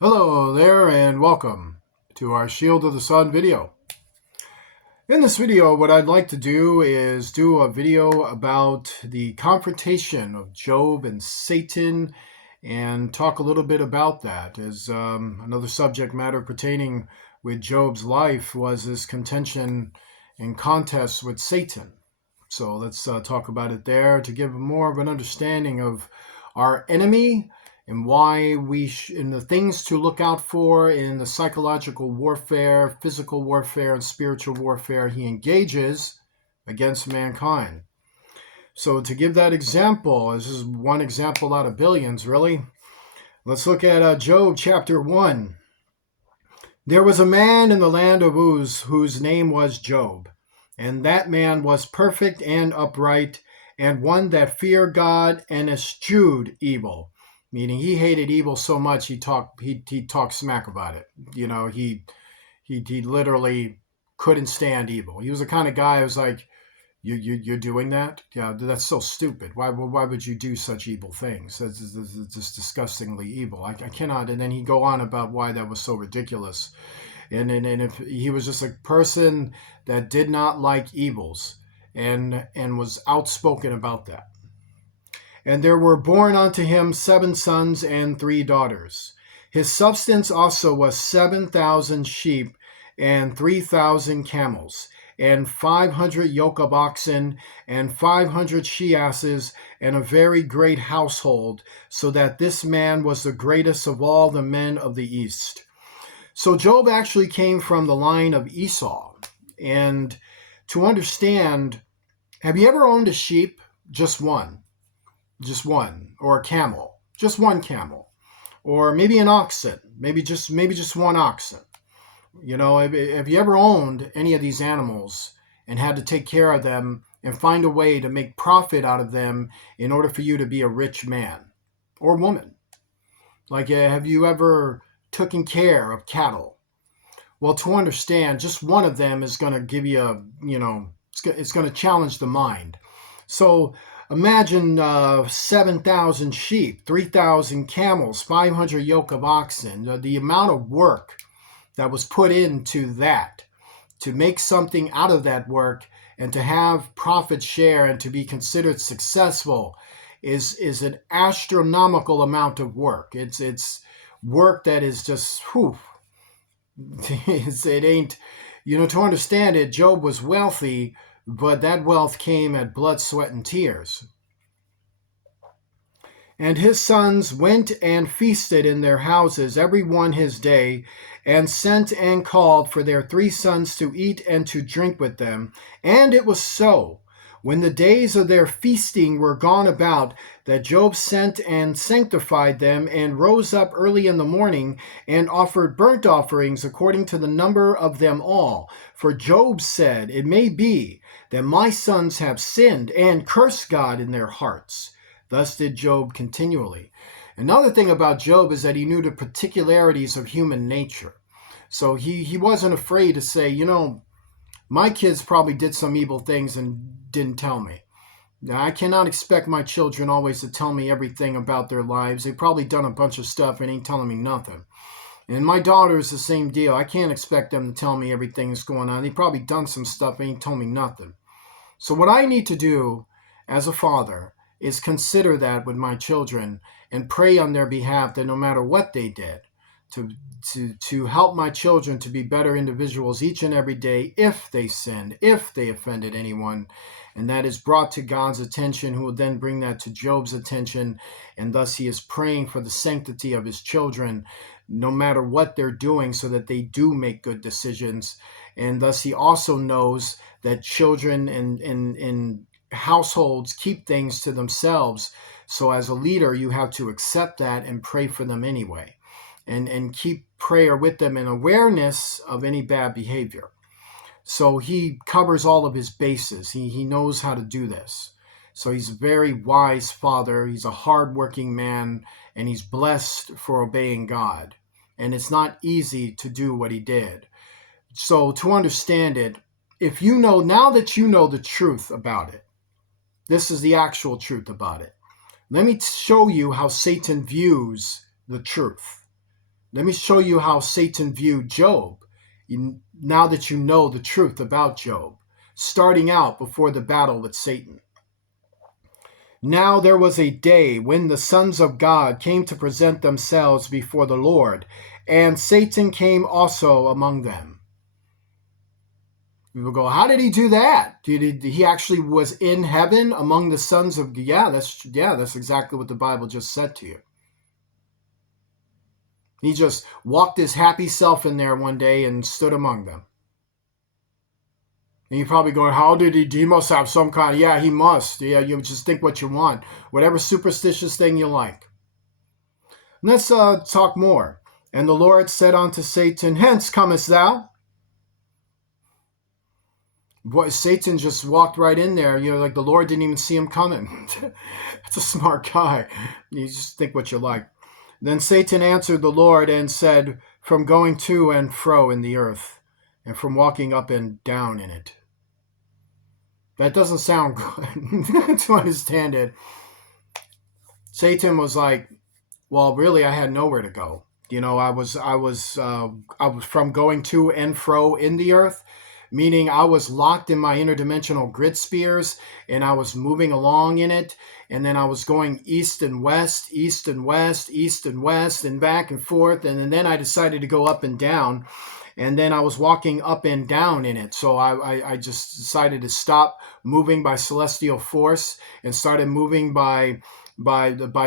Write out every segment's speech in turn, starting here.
Hello there and welcome to our Shield of the Sun video. In this video, what I'd like to do is do a video about the confrontation of Job and Satan and talk a little bit about that as another subject matter pertaining with Job's life was his contention and contest with Satan. So let's talk about it there to give more of an understanding of our enemy and why and the things to look out for in the psychological warfare, physical warfare, and spiritual warfare he engages against mankind. So to give that example, this is one example out of billions, really. Let's look at Job chapter 1. There was a man in the land of Uz whose name was Job, and that man was perfect and upright, and one that feared God and eschewed evil. Meaning he hated evil so much he talked smack about it. You know, he literally couldn't stand evil. He was the kind of guy who was like, you're doing that? Yeah, that's so stupid. Why would you do such evil things? That's just disgustingly evil. I cannot. And then he'd go on about why that was so ridiculous. And if he was just a person that did not like evils and was outspoken about that. And there were born unto him 7 sons and 3 daughters. His substance also was 7,000 sheep and 3,000 camels, and 500 yoke of oxen, and 500 she-asses, and a very great household, so that this man was the greatest of all the men of the east. So Job actually came from the line of Esau. And to understand, have you ever owned a sheep? Just one, or a camel, just one camel, or maybe an oxen, maybe just one oxen. You know, have you ever owned any of these animals and had to take care of them and find a way to make profit out of them in order for you to be a rich man or woman? Like, have you ever taken care of cattle? Well, to understand, just one of them is going to give you it's going to challenge the mind. So imagine 7,000 sheep, 3,000 camels, 500 yoke of oxen, the amount of work that was put into that to make something out of that work and to have profit share and to be considered successful is an astronomical amount of work. It's work that is just, whew, it ain't, to understand it, Job was wealthy, but that wealth came at blood, sweat, and tears. And his sons went and feasted in their houses, every one his day, and sent and called for their 3 sons to eat and to drink with them. And it was so, when the days of their feasting were gone about, that Job sent and sanctified them, and rose up early in the morning, and offered burnt offerings according to the number of them all. For Job said, It may be that my sons have sinned, and cursed God in their hearts. Thus did Job continually. Another thing about Job is that he knew the particularities of human nature. So he wasn't afraid to say, my kids probably did some evil things and didn't tell me. Now, I cannot expect my children always to tell me everything about their lives. They've probably done a bunch of stuff and ain't telling me nothing. And my daughter is the same deal. I can't expect them to tell me everything that's going on. They've probably done some stuff and ain't told me nothing. So what I need to do as a father is consider that with my children and pray on their behalf that no matter what they did, to help my children to be better individuals each and every day if they sinned, if they offended anyone. And that is brought to God's attention, who will then bring that to Job's attention. And thus he is praying for the sanctity of his children, no matter what they're doing, so that they do make good decisions. And thus he also knows that children in households keep things to themselves. So as a leader, you have to accept that and pray for them anyway. And keep prayer with them in awareness of any bad behavior. So he covers all of his bases. He knows how to do this. So he's a very wise father. He's a hardworking man, and he's blessed for obeying God. And it's not easy to do what he did. So to understand it, if you know, now that you know the truth about it, this is the actual truth about it. Let me show you how Satan views the truth. Let me show you how Satan viewed Job, now that you know the truth about Job, starting out before the battle with Satan. Now there was a day when the sons of God came to present themselves before the Lord, and Satan came also among them. People go, how did he do that? He actually was in heaven among the sons of... that's exactly what the Bible just said to you. He just walked his happy self in there one day and stood among them. And you're probably going, how did he must have some kind of... Yeah, he must. Yeah, you just think what you want. Whatever superstitious thing you like. Let's talk more. And the Lord said unto Satan, hence comest thou? Boy, Satan just walked right in there. Like the Lord didn't even see him coming. That's a smart guy. You just think what you like. Then Satan answered the Lord and said, from going to and fro in the earth, and from walking up and down in it. That doesn't sound good to understand it. Satan was like, well, really, I had nowhere to go. I was from going to and fro in the earth, meaning I was locked in my interdimensional grid spheres, and I was moving along in it, and then I was going east and west, east and west, east and west, and back and forth, and then I decided to go up and down, and then I was walking up and down in it. So I just decided to stop moving by celestial force and started moving by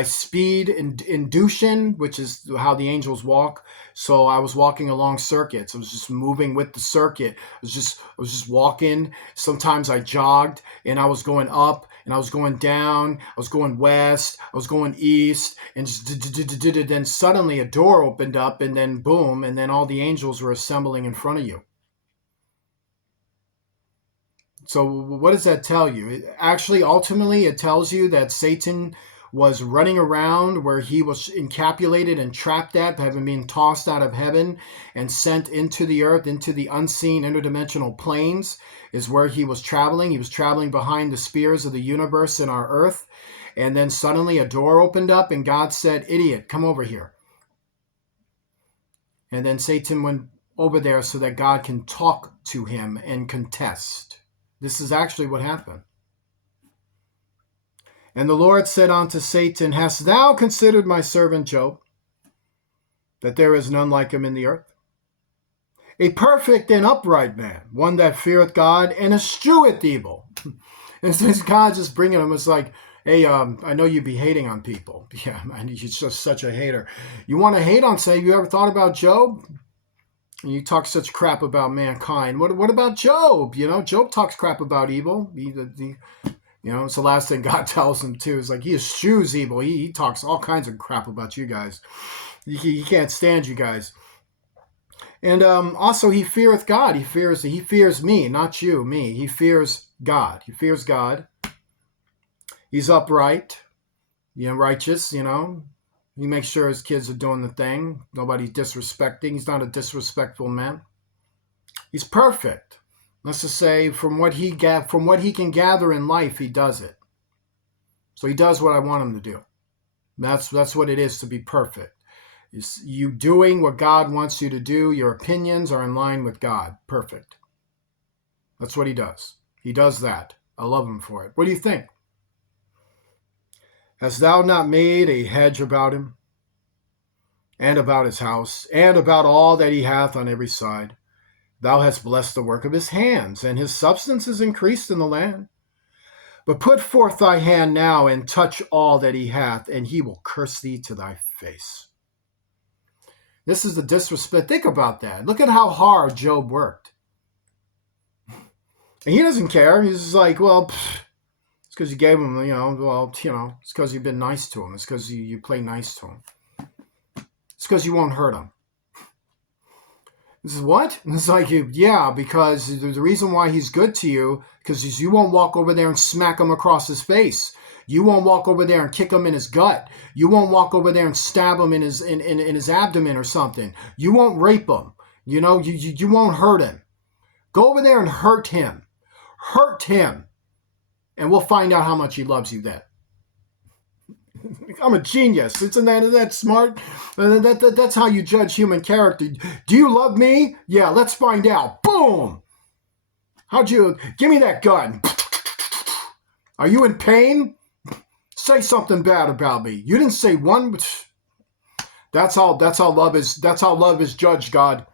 speed and induction, which is how the angels walk. So I was walking along circuits. I was just moving with the circuit. I was just walking. Sometimes I jogged, and I was going up, and I was going down. I was going west. I was going east, and just then suddenly a door opened up, and then boom, and then all the angels were assembling in front of you. So what does that tell you? Actually, ultimately, it tells you that Satan was running around where he was encapsulated and trapped at, having been tossed out of heaven and sent into the earth, into the unseen interdimensional planes, is where he was traveling. He was traveling behind the spheres of the universe in our earth. And then suddenly a door opened up, and God said, idiot, come over here. And then Satan went over there so that God can talk to him and contest. This is actually what happened. And the Lord said unto Satan, hast thou considered my servant Job, that there is none like him in the earth? A perfect and upright man, one that feareth God and escheweth evil. And since God just bringing him, it's like, hey, I know you be hating on people. Yeah, man, you're just such a hater. You want to hate on, say, you ever thought about Job? And you talk such crap about mankind. What about Job? Job talks crap about evil. It's the last thing God tells him too. It's like he eschews evil. He talks all kinds of crap about you guys. He can't stand you guys. And also he feareth God. He fears me, not you, me. He fears God. He fears God. He's upright, righteous, He makes sure his kids are doing the thing. Nobody's disrespecting. He's not a disrespectful man. He's perfect. Let's just say from what he can gather in life, he does it. So he does what I want him to do. That's what it is to be perfect. It's you doing what God wants you to do. Your opinions are in line with God. Perfect. That's what he does. He does that. I love him for it. What do you think? Hast thou not made a hedge about him, and about his house, and about all that he hath on every side? Thou hast blessed the work of his hands, and his substance is increased in the land. But put forth thy hand now, and touch all that he hath, and he will curse thee to thy face. This is the disrespect. Think about that. Look at how hard Job worked. And he doesn't care. He's just like, well, it's because you gave him, it's because you've been nice to him. It's because you play nice to him. It's because you won't hurt him. This is what? And it's like, yeah, because the reason why he's good to you, because you won't walk over there and smack him across his face. You won't walk over there and kick him in his gut. You won't walk over there and stab him in his abdomen or something. You won't rape him. You won't hurt him. Go over there and hurt him. Hurt him. And we'll find out how much he loves you then. I'm a genius. Isn't that smart? That's how you judge human character. Do you love me? Yeah, let's find out. Boom! How'd you... Give me that gun. Are you in pain? Say something bad about me. You didn't say one, but... That's how love is. That's how love is judged, God.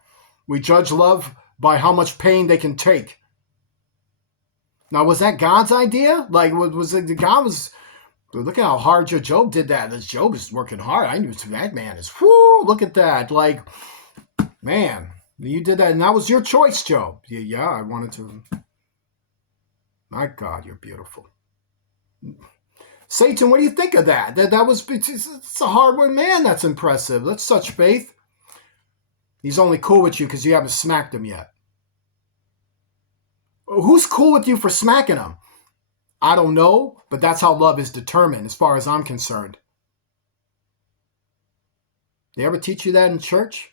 We judge love by how much pain they can take. Now, was that God's idea? Like, was it God was... Look at how hard Job did that. This Job is working hard. I knew that man is, whoo, look at that. Like, man, you did that. And that was your choice, Job. Yeah, I wanted to. My God, you're beautiful. Satan, what do you think of that? That was, it's a hard one. Man, that's impressive. That's such faith. He's only cool with you because you haven't smacked him yet. Who's cool with you for smacking him? I don't know, but that's how love is determined as far as I'm concerned. They ever teach you that in church?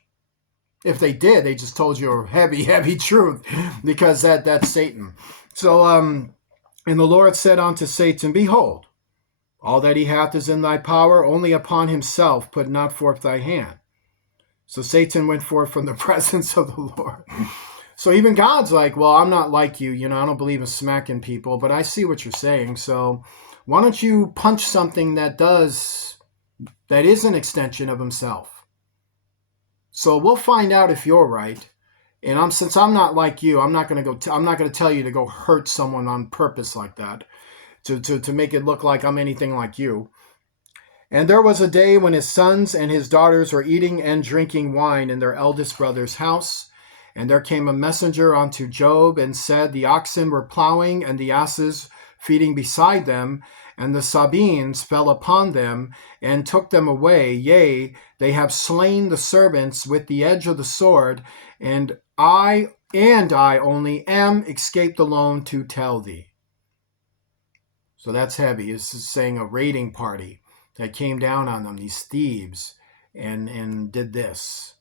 If they did, they just told you a heavy, heavy truth because that's Satan. So, and the Lord said unto Satan, Behold, all that he hath is in thy power, only upon himself put not forth thy hand. So Satan went forth from the presence of the Lord. So even God's like, well, I'm not like you. I don't believe in smacking people, but I see what you're saying. So why don't you punch something that is an extension of himself? So we'll find out if you're right. And since I'm not like you, I'm not going to tell you to go hurt someone on purpose like that to make it look like I'm anything like you. And there was a day when his sons and his daughters were eating and drinking wine in their eldest brother's house. And there came a messenger unto Job and said, The oxen were plowing and the asses feeding beside them, and the Sabines fell upon them and took them away. Yea, they have slain the servants with the edge of the sword, and I only am escaped alone to tell thee. So that's heavy. This is saying a raiding party that came down on them, these thieves, and did this.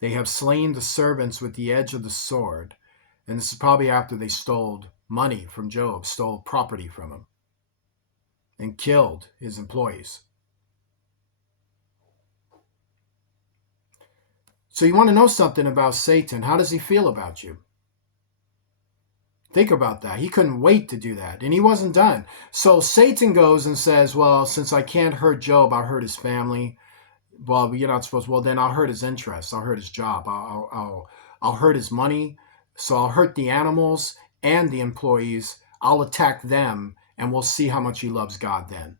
They have slain the servants with the edge of the sword. And this is probably after they stole money from Job, stole property from him, and killed his employees. So you want to know something about Satan. How does he feel about you? Think about that. He couldn't wait to do that, and he wasn't done. So Satan goes and says, well, since I can't hurt Job, I'll hurt his family. Well, you're not supposed. Well, then I'll hurt his interests. I'll hurt his job. I'll hurt his money. So I'll hurt the animals and the employees. I'll attack them, and we'll see how much he loves God then.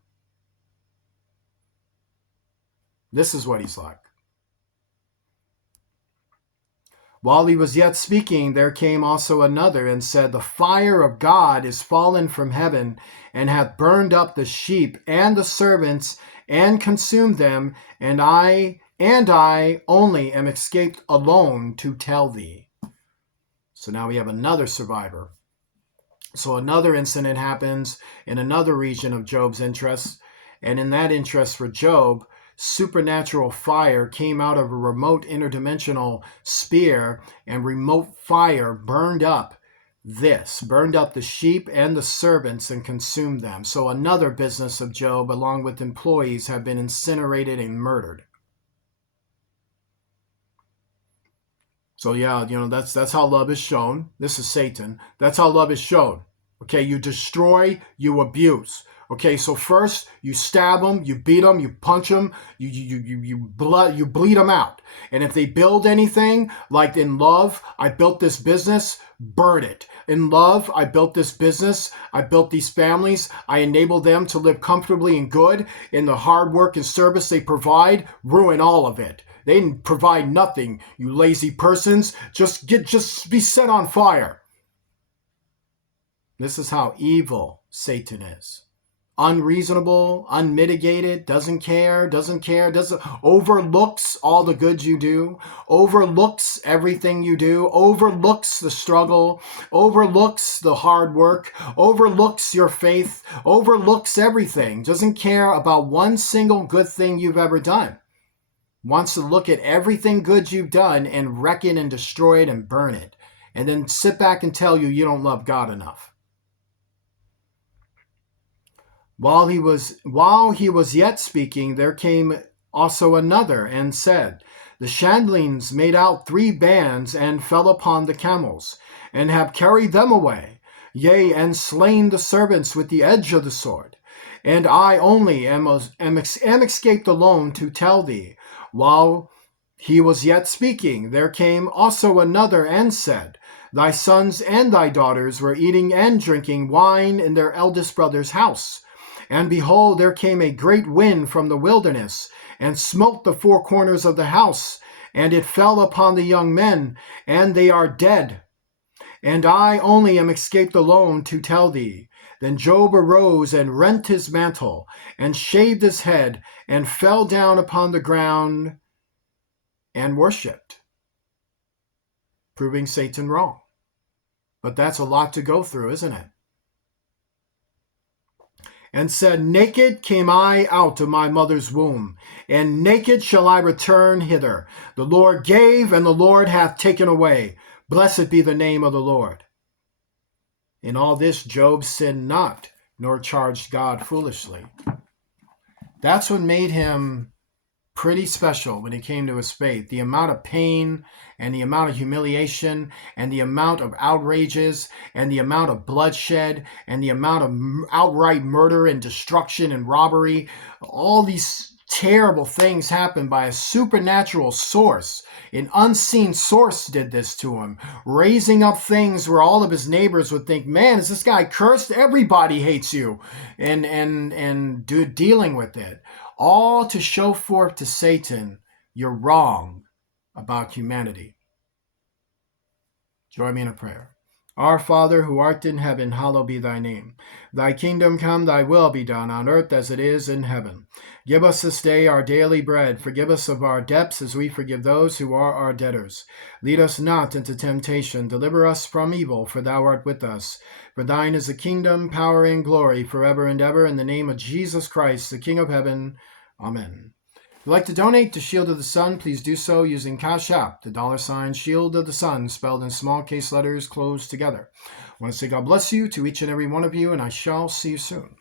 This is what he's like. While he was yet speaking, there came also another and said, The fire of God is fallen from heaven, and hath burned up the sheep and the servants, and consumed them, and I only am escaped alone to tell thee. So now we have another survivor. So another incident happens in another region of Job's interests, and in that interest for Job, supernatural fire came out of a remote interdimensional sphere, and remote fire burned up the sheep and the servants and consumed them. So another business of Job, along with employees, have been incinerated and murdered. So yeah, that's how love is shown. This is Satan. That's how love is shown. Okay, you destroy, you abuse. Okay, so first you stab them, you beat them, you punch them, you bleed them out. And if they build anything, like in love, I built this business, burn it. In love, I built this business, I built these families, I enabled them to live comfortably and good. In the hard work and service they provide, ruin all of it. They didn't provide nothing, you lazy persons. Just be set on fire. This is how evil Satan is. Unreasonable, unmitigated, doesn't care, overlooks all the good you do, overlooks everything you do, overlooks the struggle, overlooks the hard work, overlooks your faith, overlooks everything, doesn't care about one single good thing you've ever done. Wants to look at everything good you've done and wreck it and destroy it and burn it, and then sit back and tell you don't love God enough. While he was yet speaking, there came also another, and said, The Chandlings made out 3 bands, and fell upon the camels, and have carried them away, yea, and slain the servants with the edge of the sword. And I only am escaped alone to tell thee. While he was yet speaking, there came also another, and said, Thy sons and thy daughters were eating and drinking wine in their eldest brother's house. And behold, there came a great wind from the wilderness, and smote the 4 corners of the house, and it fell upon the young men, and they are dead. And I only am escaped alone to tell thee. Then Job arose and rent his mantle, and shaved his head, and fell down upon the ground, and worshipped, proving Satan wrong. But that's a lot to go through, isn't it? And said, Naked came I out of my mother's womb, and naked shall I return hither. The Lord gave, and the Lord hath taken away. Blessed be the name of the Lord. In all this Job sinned not, nor charged God foolishly. That's what made him pretty special when it came to his faith. The amount of pain and the amount of humiliation and the amount of outrages and the amount of bloodshed and the amount of outright murder and destruction and robbery. All these terrible things happened by a supernatural source. An unseen source did this to him, raising up things where all of his neighbors would think, man, is this guy cursed? Everybody hates you, and dealing with it. All to show forth to Satan, you're wrong about humanity. Join me in a prayer. Our Father, who art in heaven, hallowed be thy name. Thy kingdom come, thy will be done on earth as it is in heaven. Give us this day our daily bread. Forgive us of our debts as we forgive those who are our debtors. Lead us not into temptation. Deliver us from evil, for thou art with us. For thine is the kingdom, power, and glory forever and ever. In the name of Jesus Christ, the King of heaven. Amen. If you'd like to donate to Shield of the Sun, please do so using Cash App, the $ Shield of the Sun, spelled in small case letters closed together. I want to say God bless you to each and every one of you, and I shall see you soon.